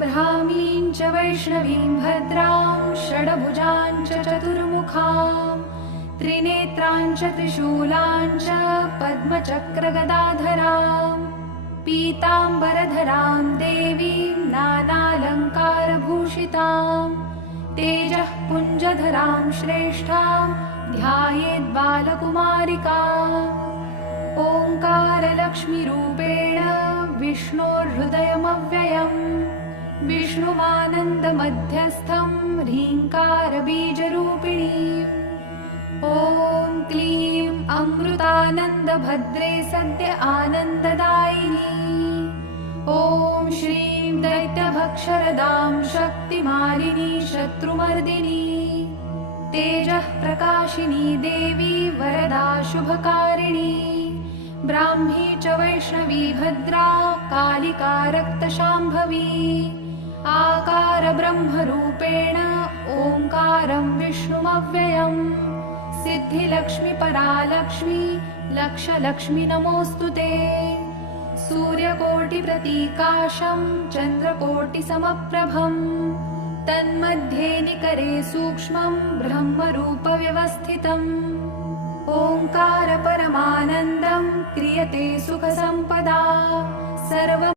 ब्राह्मीं च वैष्णवीं भद्रां षड्भुजां च चतुर्मुखां त्रिनेत्रां च त्रिशूलां च पद्मचक्रगदाधरां पीताम्बरधरां देवीं नानालङ्कारभूषितां तेजः पुञ्जधरां श्रेष्ठां ध्यायेद्बालकुमारिकाम् ओङ्कारलक्ष्मीरूपेण विष्णोर्हृदयमव्ययम् विष्णुमानन्दमध्यस्थं ह्रीङ्कारबीजरूपिणीम् ॐ क्लीं अमृतानन्दभद्रे सद्य आनन्ददायिनी ॐ श्रीं दैत्यभक्षरदां शक्तिमालिनी शत्रुमर्दिनी तेजः प्रकाशिनी देवी वरदा शुभकारिणी ब्राह्मी च वैष्णवी भद्रा कालिका रक्तशाम्भवी आकार ब्रह्मरूपेण ओङ्कारं विष्णुमव्ययम् सिद्धिलक्ष्मी परालक्ष्मी लक्षलक्ष्मी नमोऽस्तु ते सूर्यकोटिप्रतीकाशं चन्द्रकोटिसमप्रभं तन्मध्ये निकरे सूक्ष्मं ब्रह्मरूपव्यवस्थितम् ओङ्कार परमानन्दं क्रियते सुखसम्पदा सर्व